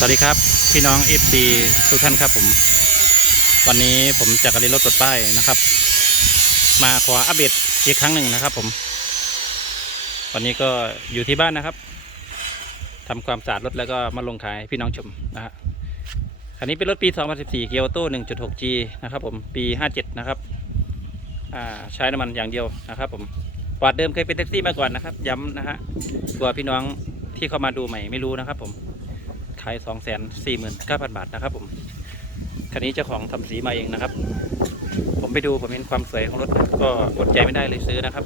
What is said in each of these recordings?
สวัสดีครับ พี่น้องเอฟซีทุกท่านครับผม วันนี้ผมจากการรถปลดป้ายนะครับ มาขออัปเดตอีกครั้งหนึ่งนะครับ ผม วันนี้ก็อยู่ที่บ้านนะครับทำความสะอาดรถแล้วก็มาลงขายพี่น้องชมนะฮะคันนี้เป็นรถปี 2014 เกียวโต้ 1.6G นะครับ ผมปี 57 นะครับใช้น้ำมันอย่างเดียวนะครับ ผมประวัติเดิมเคยเป็นแท็กซี่มาก่อนนะครับ ย้ำนะฮะกลัวพี่น้องที่เข้ามาดูใหม่ไม่รู้นะครับ ผม ขาย2 4 9 0 0 0บาทนะครับผมคันนี้เจ้าของทำสีมาเองนะครับ ผมไปดูผมเห็นความสวยของรถก็อดใจไม่ได้เลยซื้อนะครับ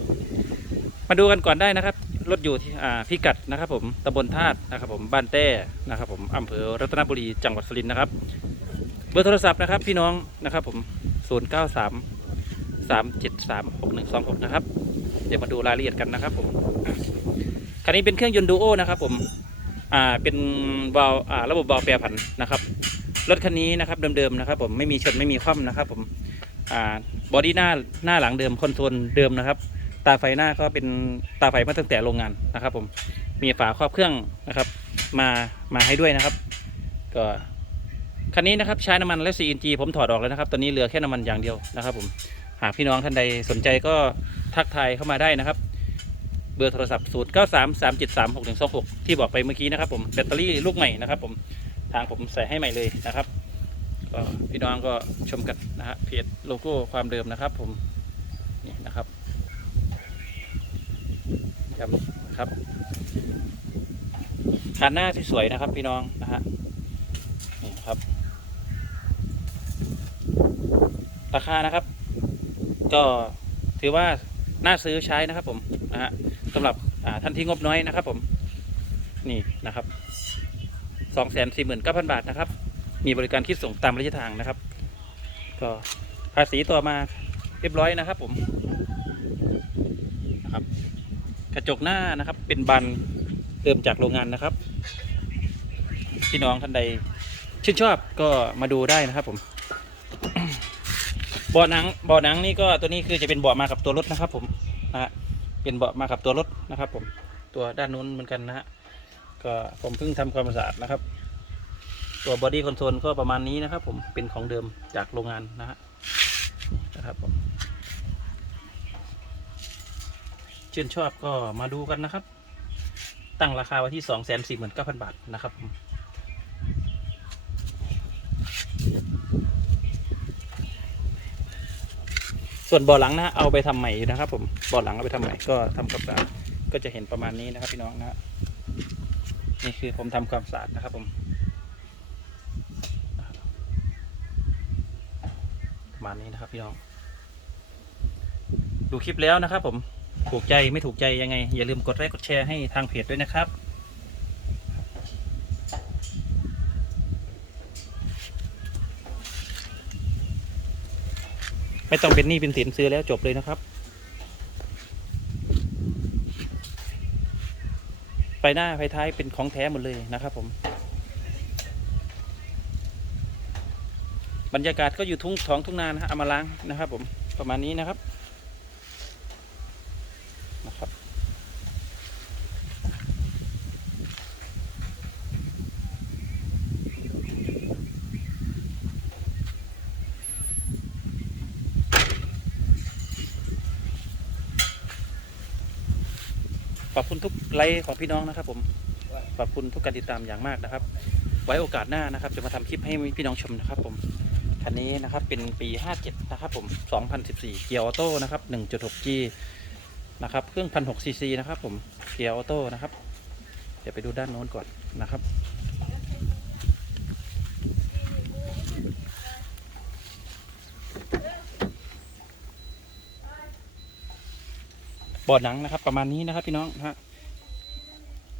มาดูกันก่อนได้นะครับ รถอยู่ที่อ่าพิกัดนะครับ ผมตำบลธาตุนะครับ ผมบ้านแต้นะครับ ผมอำเภอรัตนบุรีจังหวัดสุรินทร์นะครับ เบอร์โทรศัพท์นะครับ พี่น้องนะครับ ผม 0 9 3 3 7 3 6 1 2 6นะครับ เดี๋ยวมาดูรายละเอียดกันนะครับผมคันนี้เป็นเครื่องยนต์ดูโอนะครับผม อ่าเป็นวาล์วอ่าระบบวาล์วแปรผันนะครับรถคันนี้นะครับเดิมๆนะครับ ผมไม่มีชนไม่มีคว่ำนะครับ ผมอ่าบอดี้หน้าหน้าหลังเดิมคอนโซลเดิมนะครับ ตาไฟหน้าก็เป็นตาไฟมาตั้งแต่โรงงานนะครับ ผมมีฝาครอบเครื่องนะครับ มามาให้ด้วยนะครับ ก็คันนี้นะครับใช้น้ำมันและ CNG ผมถอดออกแล้วนะครับ ตอนนี้เหลือแค่น้ำมันอย่างเดียวนะครับ ผมหากพี่น้องท่านใดสนใจก็ทักทายเข้ามาได้นะครับ เบอร์โทรศัพท์ 0 9 3 3 7 3 6 1 2 6 ที่บอกไปเมื่อกี้นะครับผมแบตเตอรี่ลูกใหม่นะครับผมทางผมใส่ให้ใหม่เลยนะครับก็พี่น้องก็ชมกันนะฮะเพจโลโก้ความเดิมนะครับผมนี่นะครับย้ำนะครับคันหน้าที่สวยนะครับ พี่น้องนะฮะนี่ครับ ราคานะครับ ก็ถือว่าน่าซื้อใช้นะครับผมนะฮะ สำหรับท่านที่งบน้อยนะครับ ผมนี่นะครับสองแสนสี่หมื่นเก้าพันบาทนะครับ มีบริการคิดส่งตามระยะทางนะครับ ก็ภาษีต่อมาเรียบร้อยนะครับ ผมนะครับ กระจกหน้านะครับ เป็นบานเติมจากโรงงานนะครับพี่น้องท่านใดชื่นชอบก็มาดูได้นะครับ ผมเบาะหนังเบาะหนังนี่ก็ตัวนี้คือจะเป็นเบาะมากับตัวรถนะครับ ผมนะฮะ เป็นเบาะมากับตัวรถนะครับ ผมตัวด้านนู้นเหมือนกันนะฮะก็ผมเพิ่งทำความสะอาดนะครับ ตัวบอดี้คอนโซลก็ประมาณนี้นะครับ ผมเป็นของเดิมจากโรงงานนะฮะนะครับผมชื่นชอบก็มาดูกันนะครับ ตั้งราคาไว้ที่สองแสนสี่หมื่นเก้าพันบาทนะครับผม ส่วนบาะหลังนะเอาไปทำใหม่อยู่นะครับ ผมบาะหลังเอาไปทำใหม่ก็ทำความสะอาดก็จะเห็นประมาณนี้นะครับ พี่น้องนะนี่คือผมทำความสะอาดนะครับ ผมประมาณนี้นะครับ พี่น้อง ดูคลิปแล้วนะครับ ผมถูกใจไม่ถูกใจยังไง อย่าลืมกดไลค์กดแชร์ให้ทางเพจด้วยนะครับ ไม่ต้องเป็นหนี้เป็นสินซื้อแล้วจบเลยนะครับ ไฟหน้าไฟท้ายเป็นของแท้หมดเลยนะครับผมบรรยากาศก็อยู่ทุ่งท้องทุ่งนานะฮะเอามาล้างนะครับผมประมาณนี้นะครับนะครับ ขอบคุณทุกไลค์ของพี่น้องนะครับ ผมขอบคุณทุกการติดตามอย่างมากนะครับ ไว้โอกาสหน้านะครับ จะมาทำคลิปให้พี่น้องชมนะครับ ผมคันนี้นะครับเป็นปี 57 นะครับ ผม 2014 เกียร์ออโต้นะครับ 1.6G นะครับเครื่อง 1,600 cc นะครับ ผมเกียร์ออโต้นะครับ เดี๋ยวไปดูด้านโน้นก่อนนะครับ บอดหนังนะครับ ประมาณนี้นะครับพี่น้องนะฮะ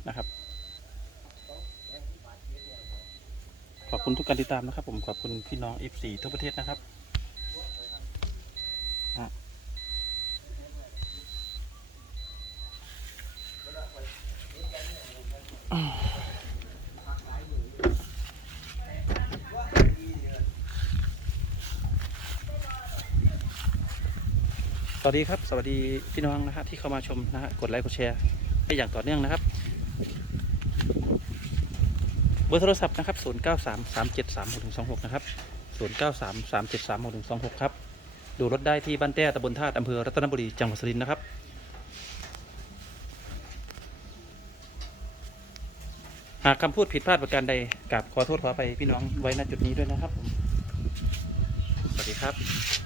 นะครับ ขอบคุณทุกการติดตามนะครับ ผมขอบคุณพี่น้อง F4 ทั่วประเทศนะครับอ่า สวัสดีครับ สวัสดีพี่น้องนะฮะที่เข้ามาชมนะฮะกดไลค์กดแชร์ให้อย่างต่อเนื่องนะครับนบอร์โทรศัพท์นะครับ 0 9 3 3 7 3 6 1 2 6 นะครับ 0 9 3 3 7 3 6 1 2 6 ครับ ดูรถได้ที่บ้านแต้ตำบลธาตุอำเภอรัตนบุรีจังหวัดสุรินทร์นะครับหากคำพูดผิดพลาดประการใดกราบขอโทษขอไปพี่น้องไว้ณจุดนี้ด้วยนะครับผม สวัสดีครับ